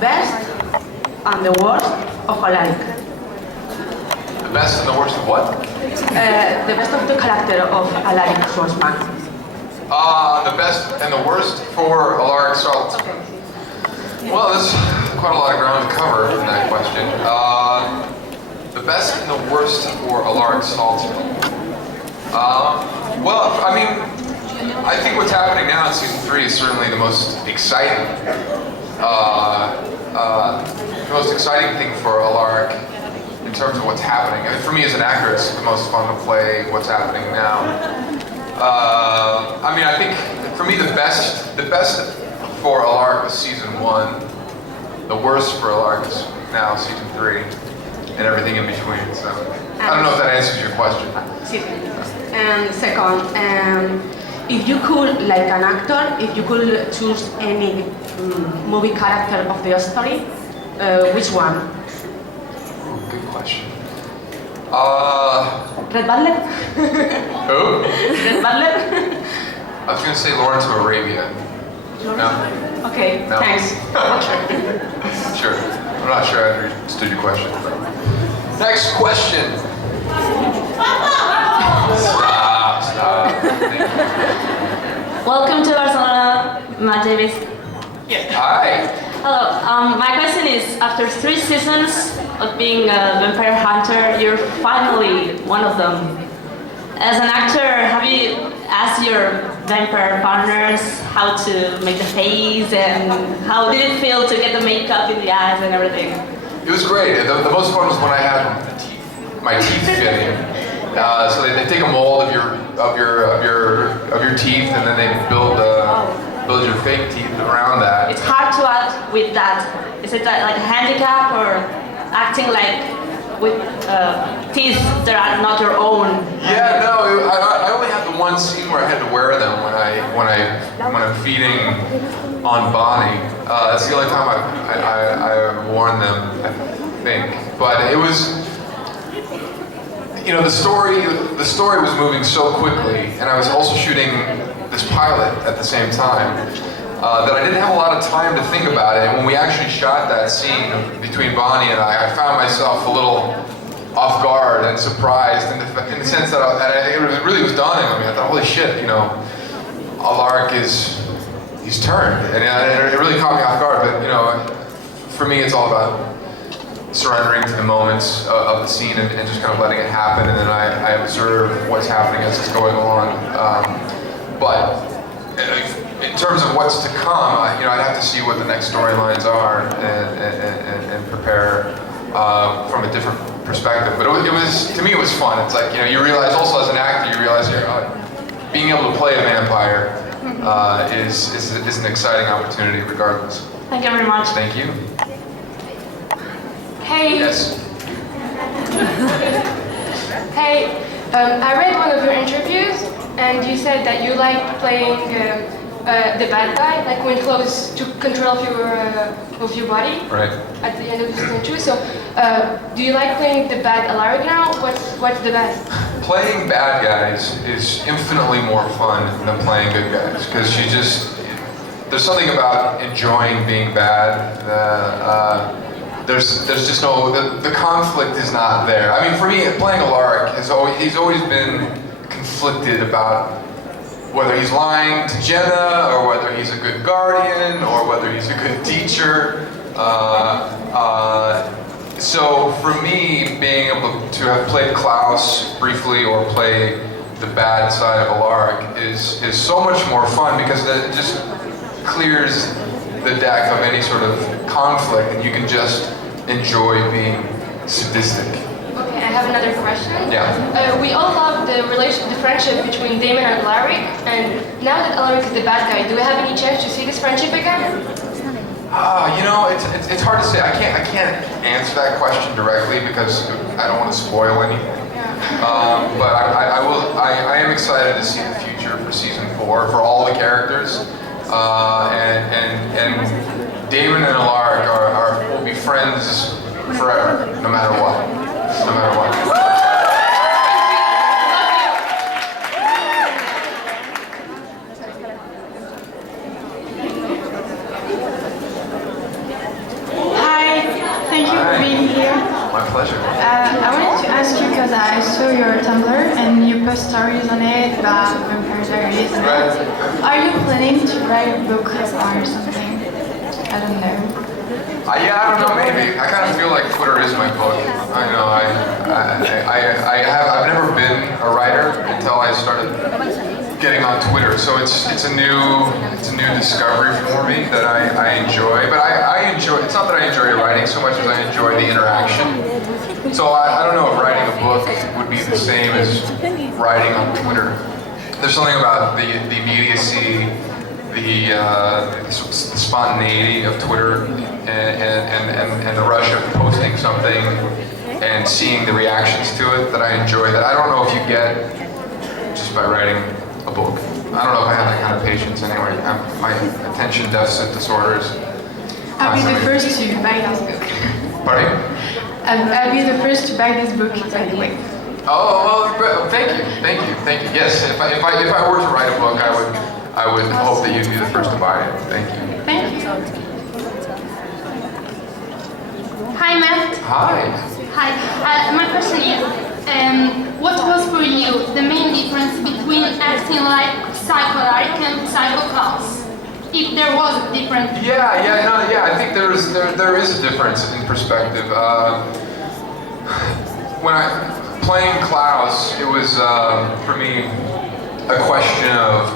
Best and the worst of Alaric. The best and the worst of what? The best of the character of Alaric Swordsman. The best and the worst for Alaric Salt. Well, there's quite a lot of ground to cover in that question. The best and the worst for Alaric Salt. Well, I mean, I think what's happening now in season 3 is certainly the most exciting. The most exciting thing for Alaric in terms of what's happening. I mean, for me as an actor, it's the most fun to play what's happening now. I mean, I think for me the best for Alaric was season 1. The worst for Alaric is now season 3, and everything in between. So I don't know if that answers your question. And second, if you could, like an actor, if you could choose any movie character of the story, which one? Ooh, good question. Red Butler? Who? Red Butler? I was going to say Lawrence of Arabia. No? Okay, No. thanks. Sure. I'm not sure I understood your question. Next question. Stop. Welcome to Barcelona, Matt Davis. Hi. Hello. My question is, after 3 seasons of being a vampire hunter, you're finally one of them. As an actor, have you asked your vampire partners how to make the face, and how did it feel to get the makeup in the eyes and everything? It was great. The most fun was when I had my teeth fitting. So they take a mold of your teeth, and then they build your fake teeth around that. It's hard to act with that. Is it like a handicap, or acting like with teeth that are not your own? Yeah, no. I only had the one scene where I had to wear them when I'm feeding on Bonnie. That's the only time I've worn them, I think. But it was. You know, the story was moving so quickly, and I was also shooting this pilot at the same time, that I didn't have a lot of time to think about it. And when we actually shot that scene between Bonnie and I found myself a little off guard and surprised in the sense that it really was dawning on me. I thought, holy shit, you know, Alaric he's turned, and it really caught me off guard. But you know, for me, it's all about surrendering to the moments of the scene and just kind of letting it happen, and then I observe what's happening as it's going along. But in terms of what's to come, you know, I'd have to see what the next storylines are and prepare from a different perspective. But it was to me, it was fun. It's like, you know, you realize also as an actor, you realize being able to play a vampire is an exciting opportunity regardless. Thank you very much. Thank you. Hey. Yes. Hey, I read one of your interviews, and you said that you like playing the bad guy, like when Claus took control of your body. Right. At the end of season 2. So, do you like playing the bad Alaric now? What's the best? Playing bad guys is infinitely more fun than playing good guys, because there's something about enjoying being bad. There's just no, the conflict is not there. I mean, for me, playing Alaric, he's always been conflicted about whether he's lying to Jenna, or whether he's a good guardian, or whether he's a good teacher. So for me, being able to have played Claus briefly, or play the bad side of Alaric is so much more fun, because it just clears the deck of any sort of conflict, and you can just enjoy being sadistic. Okay, I have another question. Yeah. We all love the friendship between Damon and Alaric, and now that Alaric is the bad guy, do we have any chance to see this friendship again? You know, it's hard to say. I can't answer that question directly, because I don't want to spoil anything. But I am excited to see the future for season 4 for all the characters. And Damon and Alaric will be friends forever, no matter what. No matter what. I saw your Tumblr and you post stories on it about Vampire Diaries. Are you planning to write a book or something? I don't know. Yeah, I don't know, maybe. I kind of feel like Twitter is my book. I know, I've never been a writer until I started getting on Twitter, so it's a new discovery for me that I enjoy. But I enjoy, it's not that I enjoy writing so much as I enjoy the interaction. So I don't know if writing a book would be the same as writing on Twitter. There's something about the immediacy, the spontaneity of Twitter and the rush of posting something and seeing the reactions to it that I enjoy, that I don't know if you get just by writing a book. I don't know if I have that kind of patience anyway. My attention deficit disorders. I'll be the first to buy this book. Pardon? I'll be the first to buy this book, by the way. Oh, well, thank you. Yes, if I were to write a book, I would hope that you'd be the first to buy it. Thank you. Thank you. Hi, Matt. Hi. Hi. My question is, what was for you the main difference between acting like Alaric and Claus? If there was a difference. I think there is a difference in perspective. When playing Claus, it was for me a question of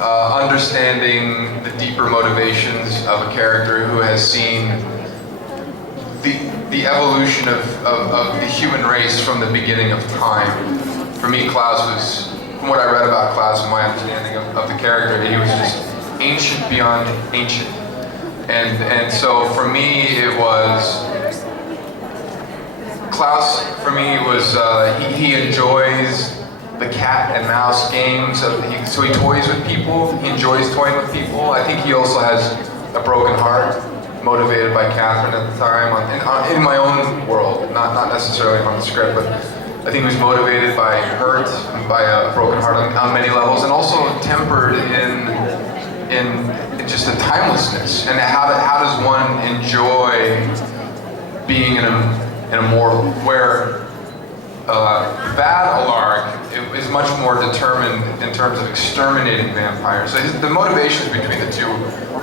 understanding the deeper motivations of a character who has seen the evolution of the human race from the beginning of time. For me, Claus was, from what I read about Claus and my understanding of the character, he was just ancient beyond ancient. And so for me, it was, Claus, for me, was, he enjoys the cat and mouse games, so he toys with people, he enjoys toying with people. I think he also has a broken heart, motivated by Catherine at the time, in my own world, not necessarily on the script, but I think he was motivated by hurt, by a broken heart on many levels, and also tempered in just a timelessness. And how does one enjoy being in a more, where bad Alaric is much more determined in terms of exterminating vampires. So the motivations between the two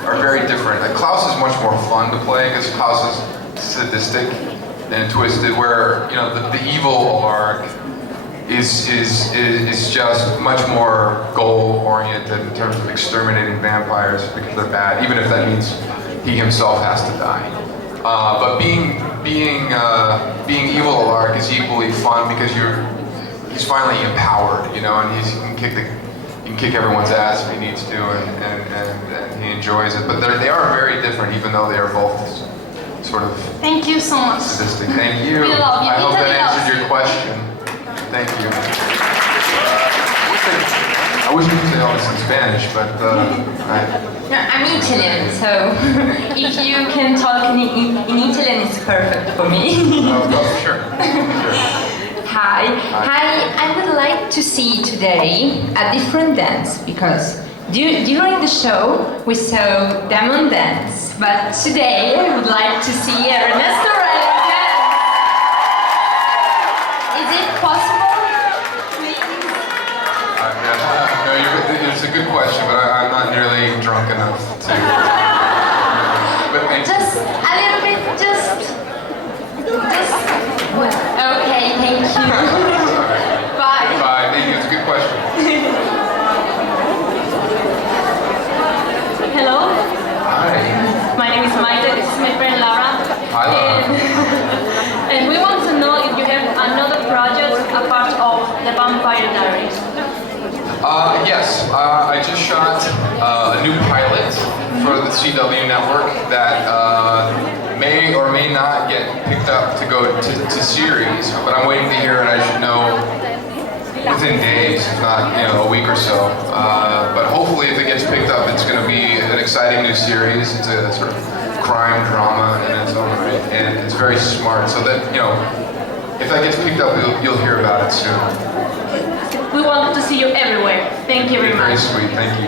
are very different. Claus is much more fun to play because Claus is sadistic and twisted, where the evil Alaric is just much more goal-oriented in terms of exterminating vampires because they're bad, even if that means he himself has to die. But being evil Alaric is equally fun because he's finally empowered, and he can kick everyone's ass if he needs to, and he enjoys it. But they are very different, even though they are both sort of. Thank you so much. Sadistic. Thank you. We love you. I hope that answered your question. Thank you. I wish we could say all this in Spanish, but I'm Italian, so if you can talk in Italian, it's perfect for me. Sure. Hi, I would like to see today a different dance, because during the show we saw Demon Dance, but today I would like to see Ernesto dance. Is it possible? Please? No, it's a good question, but I'm not nearly drunk enough to. But Just a little bit, just. Okay, thank you. Bye. Bye. Thank you. It's a good question. Hello. Hi. My name is Maite. This is my friend Laura. Hi, Laura. And we want to know if you have another project apart of the Vampire Diaries. Yes, I just shot a new pilot for the CW network that may or may not get picked up to go to series, but I'm waiting to hear, and I should know within days, if not a week or so. But hopefully, if it gets picked up, it's going to be an exciting new series. It's a sort of crime drama in its own right, and it's very smart. So that if that gets picked up, you'll hear about it soon. We want to see you everywhere. Thank you very Very much. sweet. Thank you.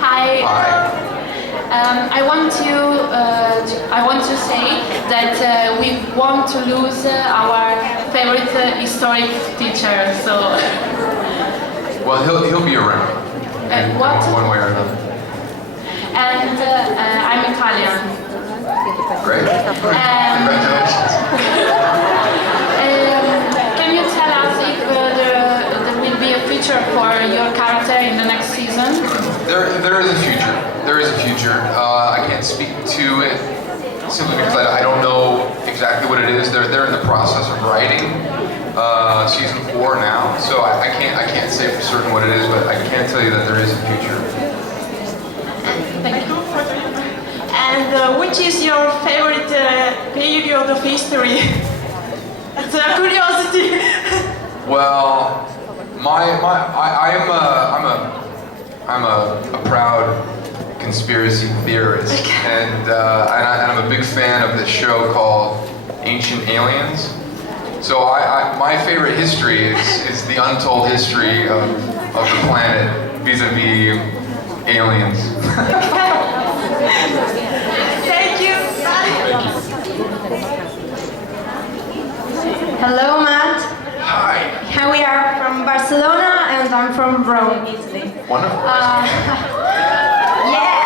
Hi. Hi. I want to say that we want to lose our favorite historic teacher. So. Well, he'll be around. What? One way or another. And I'm Italian. Great. Congratulations. Can you tell us if there will be a feature for your character in the next season? There is a future. There is a future. I can't speak to it simply because I don't know exactly what it is. They're in the process of writing season 4 now, so I can't say for certain what it is, but I can tell you that there is a future. Thank you. And which is your favorite period of history? It's a curiosity. Well, I'm a proud conspiracy theorist, and I'm a big fan of this show called Ancient Aliens. So my favorite history is the untold history of the planet vis-a-vis aliens. Thank you. Hello, Matt. Hi. We are from Barcelona and I'm from Rome, Italy. Wonderful. Yeah.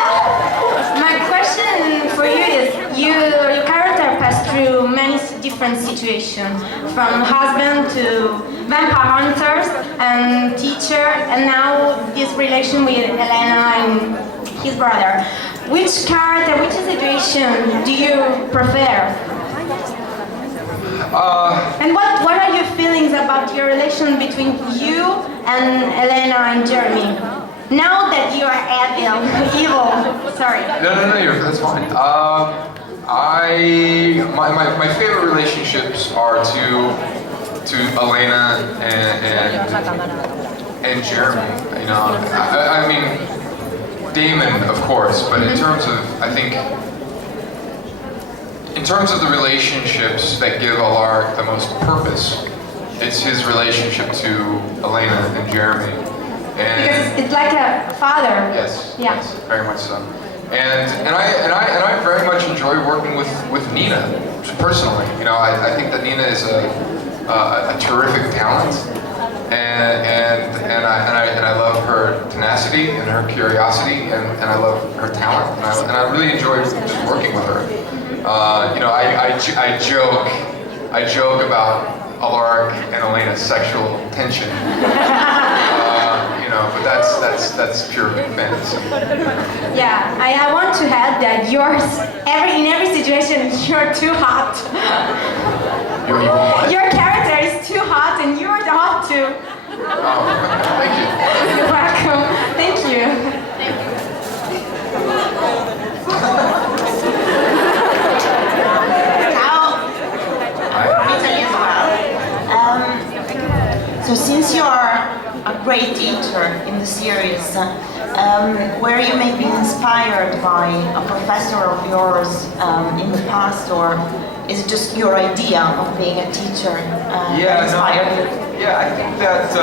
My question for you is, your character passed through many different situations, from husband to vampire hunters and teacher, and now this relation with Elena and his brother. Which character, which situation do you prefer? And what are your feelings about your relation between you and Elena and Jeremy? Now that you are evil, sorry. No, that's fine. My favorite relationships are to Elena and Jeremy. You know, I mean Damon, of course, but in terms of in terms of the relationships that give Alaric the most purpose, it's his relationship to Elena and Jeremy. And because it's like a father. yes, Yeah. yes, very much so. And I very much enjoy working with Nina personally. You know, I think that Nina is a terrific talent, and I love her tenacity and her curiosity, and I love her talent, and I really enjoy just working with her. You know, I joke about Alaric and Elena's sexual tension. You know, but that's pure fantasy. Yeah, I want to add that in every situation, you're too hot. You want what? Your character is too hot and you're hot too. Oh, thank you. You're welcome. Thank you. Italy as well. So since you are a great teacher in the series, were you maybe inspired by a professor of yours in the past, or is it just your idea of being a teacher that inspired you? Yeah, I think that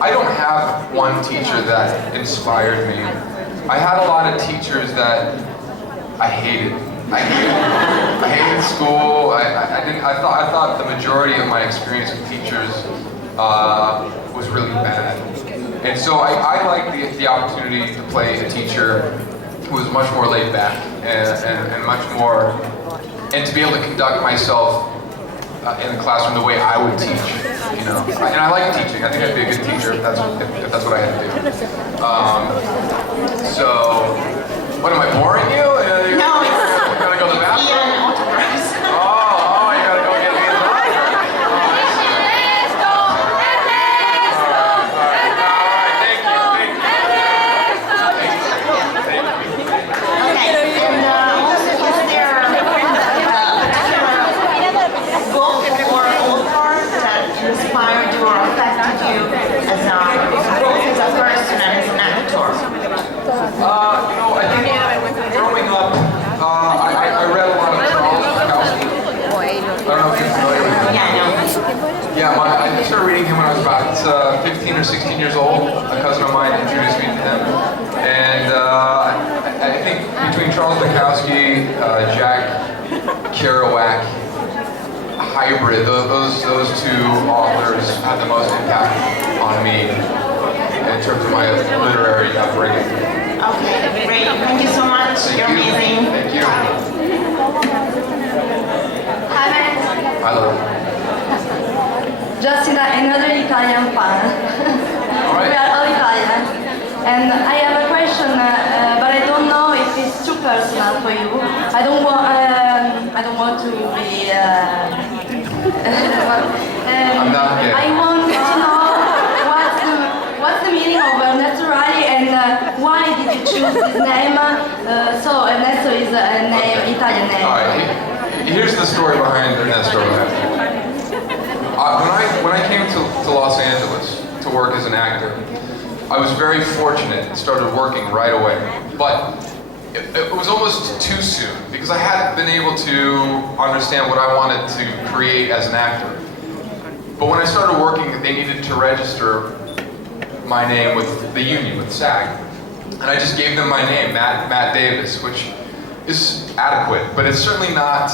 I don't have one teacher that inspired me. I had a lot of teachers that I hated. I hated school. I thought the majority of my experience with teachers was really bad. And so I liked the opportunity to play a teacher who was much more laid back and much more, and to be able to conduct myself in the classroom the way I would teach, you know. And I like teaching. I think I'd be a good teacher if that's what I had to do. So, what am I boring you? No, it's gotta go to the bathroom. autographs. Oh, you gotta go get me in the bathroom. Inspired you or affected you as both as a person and as an actor? You know, I think growing up Yeah, I started reading him when I was about 15 or 16 years old. A cousin of mine introduced me to him. And I think between Charles Bukowski, Jack Kerouac, hybrid, those two authors had the most impact on me in terms of my literary upbringing. Okay, great. Thank you so much. You're amazing. Thank you. Hi, Max. Hello. Just another Italian fan. Right. We are all Italian. And I have a question, but I don't know if it's too personal for you. I don't want to be. I'm not gay. I want to know what's the meaning of Ernesto and why did you choose this name? So Ernesto is a name, Italian name. All right. Here's the story behind Ernesto. When I came to Los Angeles to work as an actor, I was very fortunate and started working right away. But it was almost too soon because I hadn't been able to understand what I wanted to create as an actor. But when I started working, they needed to register my name with the union, with SAG. And I just gave them my name, Matt Davis, which is adequate, but it's certainly not,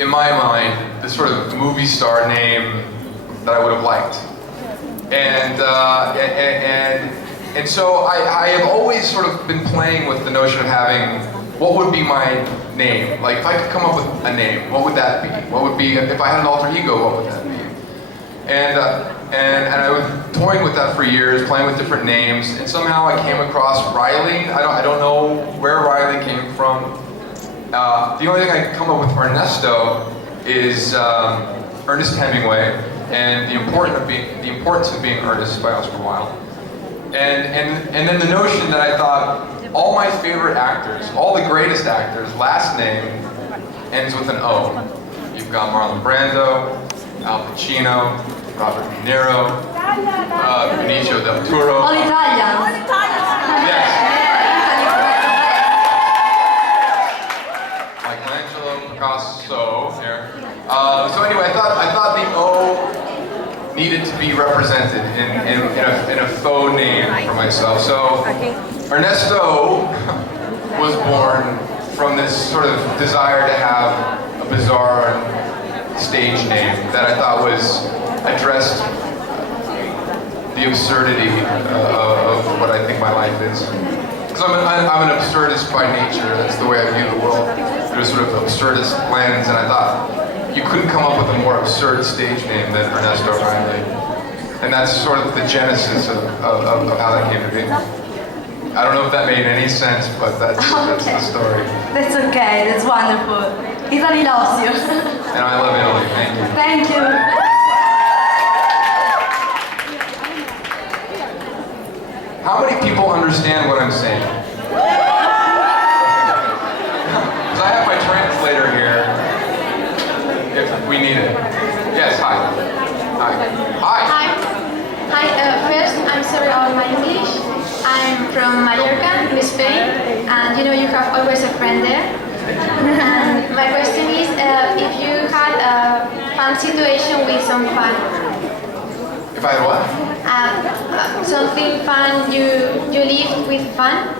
in my mind, the sort of movie star name that I would have liked. And so I have always sort of been playing with the notion of having, what would be my name? Like if I could come up with a name, what would that be? What would be, if I had an alter ego, what would that be? And I was toying with that for years, playing with different names, and somehow I came across Riley. I don't know where Riley came from. The only thing I could come up with for Ernesto is Ernest Hemingway, and the importance of being Ernest by Oscar Wilde. And then the notion that I thought all my favorite actors, all the greatest actors, last name ends with an O. You've got Marlon Brando, Al Pacino, Robert De Niro, Benicio del Toro. All Italians. Yes. Michelangelo, Picasso, there. So anyway, I thought the O needed to be represented in a faux name for myself. So Ernesto was born from this sort of desire to have a bizarre stage name that I thought was addressed the absurdity of what I think my life is. Because I'm an absurdist by nature. That's the way I view the world through a sort of absurdist lens, and I thought you couldn't come up with a more absurd stage name than Ernesto Riley. And that's sort of the genesis of how that came to be. I don't know if that made any sense, but that's the story. That's okay, that's wonderful. Italy loves you. And I love Italy, thank you. Thank you. How many people understand what I'm saying? Because I have my translator here, if we need it. Yes, hi. Hi. Hi. Hi, first, I'm sorry about my English. I'm from Mallorca, in Spain, and you know you have always a friend there. And my question is, if you had a fun situation with some fun. If I had what? Something fun you lived with fun?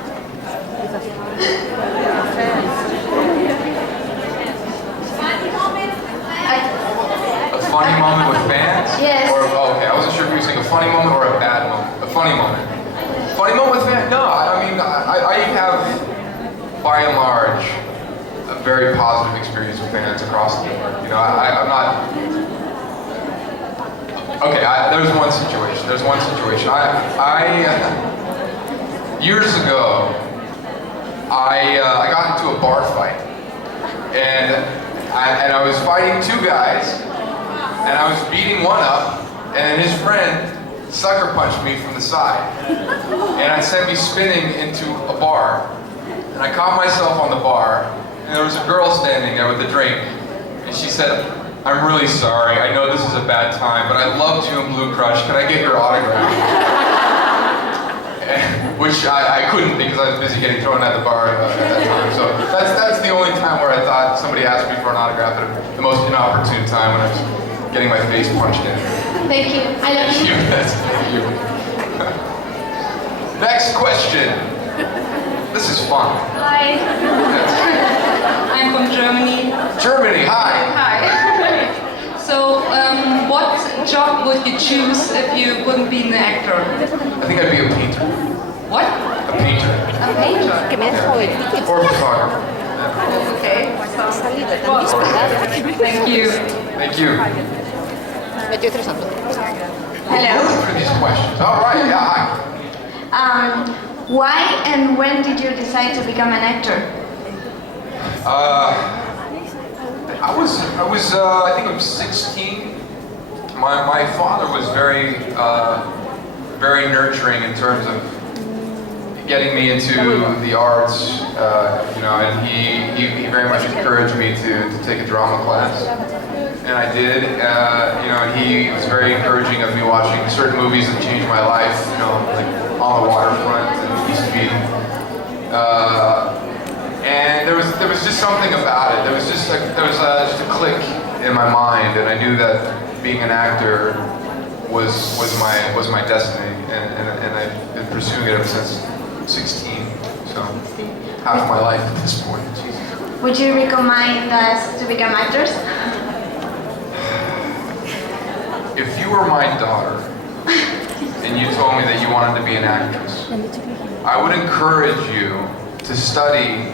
A funny moment with fans? Yes. Or, oh, okay, I wasn't sure if you were saying a funny moment or a bad moment. A funny moment. Funny moment with fans? No, I mean, I have, by and large, a very positive experience with fans across the board. You know, I'm not... Okay, there's one situation. Years ago, I got into a bar fight, and I was fighting two guys, and I was beating one up, and his friend sucker punched me from the side, and it sent me spinning into a bar, and I caught myself on the bar, and there was a girl standing there with a drink, and she said, "I'm really sorry, I know this is a bad time, but I loved you in Blue Crush, can I get your autograph?" Which I couldn't because I was busy getting thrown at the bar at that time. So that's the only time where I thought somebody asked me for an autograph at the most inopportune time when I was getting my face punched in. Thank you. I love you. Thank you. Next question. This is fun. Hi. I'm from Germany. Germany, hi. Hi. So, what job would you choose if you wouldn't be an actor? I think I'd be a painter. What? A painter. A painter? Or a photographer. Okay. Thank you. Thank you. Hello. For these questions. All right, yeah, hi. Why and when did you decide to become an actor? I think I was 16. My father was very nurturing in terms of getting me into the arts, and he very much encouraged me to take a drama class. And I did, and he was very encouraging of me watching certain movies that changed my life, like On the Waterfront and East Beat. And there was just something about it. There was just a click in my mind, and I knew that being an actor was my destiny, and I've been pursuing it ever since 16. So half my life at this point. Jesus. Would you recommend us to become actors? If you were my daughter and you told me that you wanted to be an actress, I would encourage you to study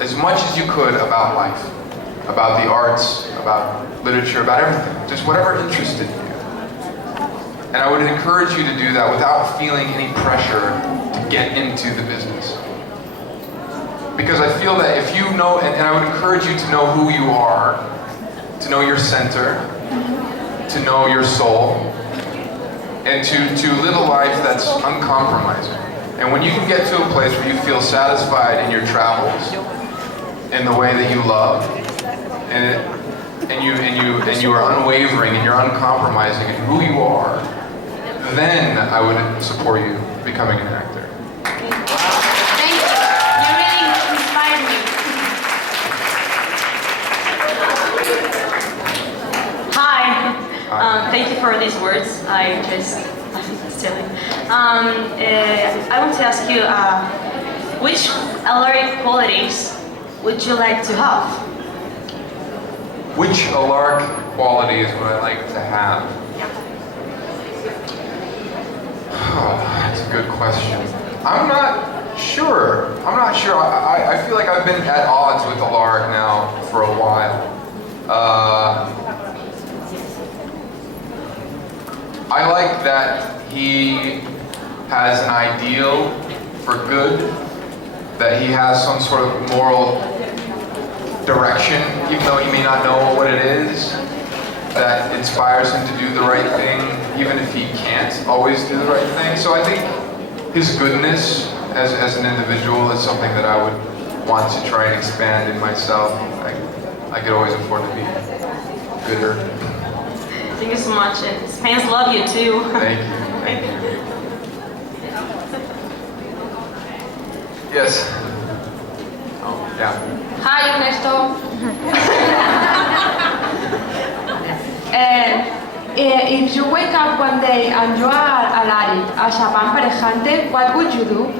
as much as you could about life, about the arts, about literature, about everything, just whatever interested you. And I would encourage you to do that without feeling any pressure to get into the business. Because I feel that if you know, and I would encourage you to know who you are, to know your center, to know your soul, and to live a life that's uncompromising. And when you can get to a place where you feel satisfied in your travels, in the way that you love, and you are unwavering and you're uncompromising in who you are, then I would support you becoming an actor. Thank you. You really inspired me. Hi. Thank you for these words. I think it's silly. I want to ask you, which Alaric qualities would you like to have? Which Alaric qualities would I like to have? Oh, that's a good question. I'm not sure. I feel like I've been at odds with Alaric now for a while. I like that he has an ideal for good, that he has some sort of moral direction, even though he may not know what it is, that inspires him to do the right thing, even if he can't always do the right thing. So I think his goodness as an individual is something that I would want to try and expand in myself. I could always afford to be gooder. Thank you so much, and fans love you too. Thank you. Thank you. Yes. Oh, yeah. Hi, Ernesto. If you wake up one day and you are Alaric, as a vampire hunter, what would you do?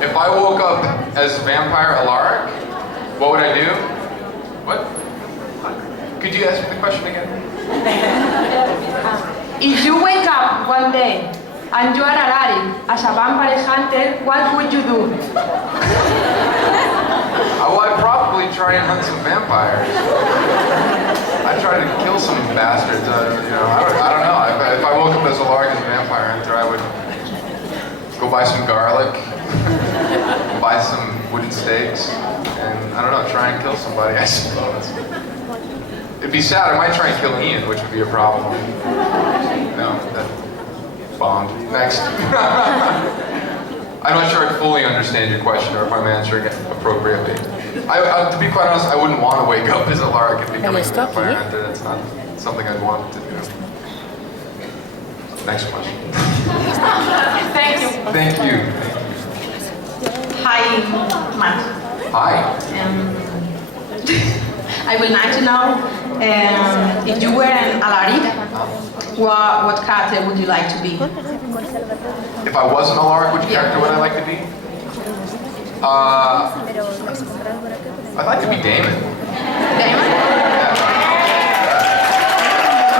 If I woke up as vampire Alaric, what would I do? What? Could you ask me the question again? If you wake up one day and you are Alaric, as a vampire hunter, what would you do? Well, I'd probably try and hunt some vampires. I'd try to kill some bastards. I don't know. If I woke up as Alaric as a vampire hunter, I would go buy some garlic, buy some wooden stakes, and I don't know, try and kill somebody, I suppose. It'd be sad. I might try and kill Ian, which would be a problem. No, that bombed. Next. I'm not sure I fully understand your question or if I'm answering it appropriately. To be quite honest, I wouldn't want to wake up as Alaric and become a vampire hunter. That's not something I'd want to do. Next question. Thank you. Thank you. Hi, Matt. Hi. I would like to know If you were an Alaric, what character would you like to be? If I wasn't Alaric, which character would I like to be? I'd like to be Damon. Damon?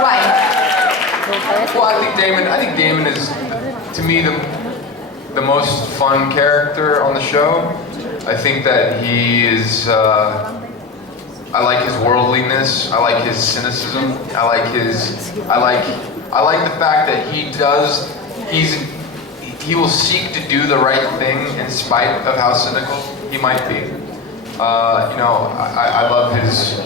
Why? Well, I think Damon is, to me, the most fun character on the show. I think that he is, I like his worldliness, I like his cynicism, I like the fact that he will seek to do the right thing in spite of how cynical he might be. I love his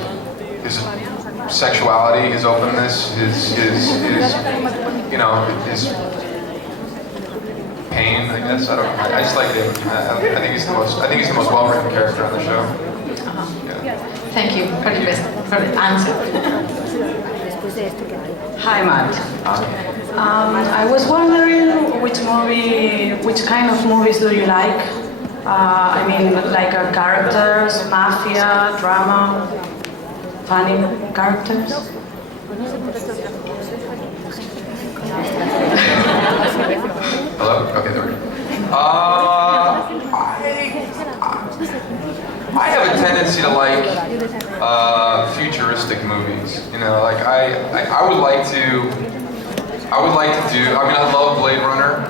sexuality, his openness, his pain, I guess. I don't know. I just like him. I think he's the most well-written character on the show. Yeah. Thank you for the answer. Hi, Matt. I was wondering which kind of movies do you like? I mean, like characters, mafia, drama, funny characters? Hello? Okay, there we go. I have a tendency to like futuristic movies. You know, like I would like to do. I mean, I love Blade Runner.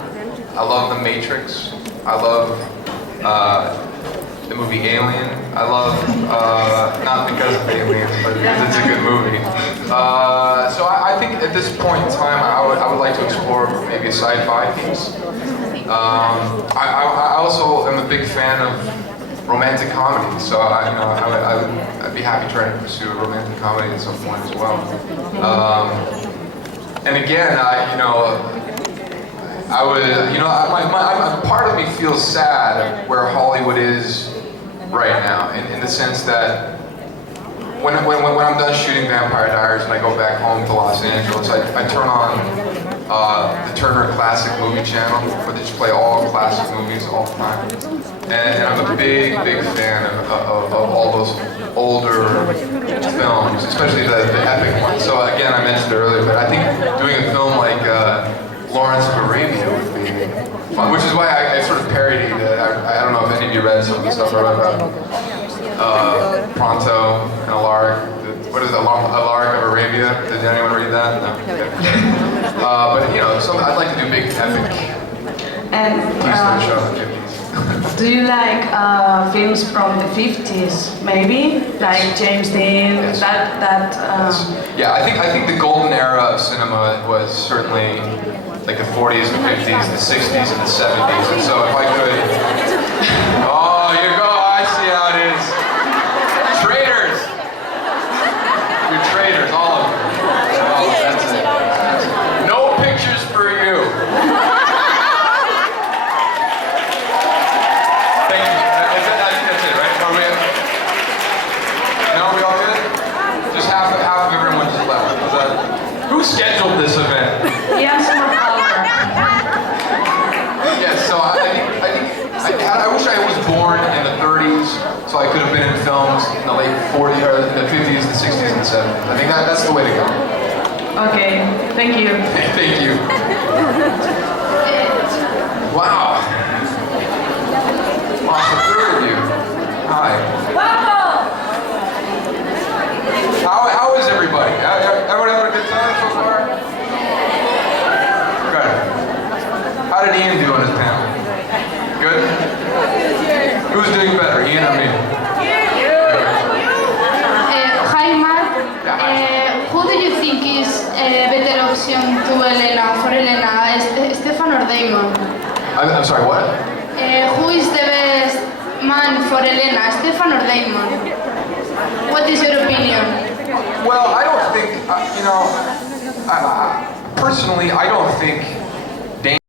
I love The Matrix. I love the movie Alien. I love not because of Aliens, but because it's a good movie. So I think at this point in time, I would like to explore maybe a sci-fi piece. I also am a big fan of romantic comedy, so I'd be happy trying to pursue a romantic comedy at some point as well. And again, part of me feels sad where Hollywood is right now, in the sense that when I'm done shooting Vampire Diaries and I go back home to Los Angeles, I turn on the Turner Classic Movie Channel, where they just play all classic movies all the time. And I'm a big fan of all those older films, especially the epic ones. So again, I mentioned it earlier, but I think doing a film like Lawrence of Arabia would be fun, which is why I sort of parodied it. I don't know if any of you read some of the stuff I wrote about Pronto and Alaric. What is it, Alaric of Arabia? Did anyone read that? No. Okay. But I'd like to do big epic And do you like films from the 50s, maybe, like James Dean? Yes. Yeah, I think the golden era of cinema was certainly like the 40s, the 50s, the 60s, and the 70s. And so if I could, oh, you go, I see how it is. Traitors! You're traitors, all of you. Oh, that's it. No pictures for you. Thank you. I think that's it, right? Are we all good? Just half of everyone just left. Who scheduled this event? Yes, Yes, so I wish I was born in the 30s, so I could have been in films in the late 40s, or the 50s, the 60s, and the 70s. I think that's the way to go. Okay, thank you. Thank you. Wow. Lost a third of you. Hi. How is everybody? Everyone having a good time so far? Good. How did Ian do on his panel? Good? Who's doing better, Ian or me? Hi, Matt. Who do you think is a better option to Elena, for Elena, Stefan or Damon? I'm sorry, what? Who is the best man for Elena, Stefan or Damon? What is your opinion? Well, I don't think, personally, I don't think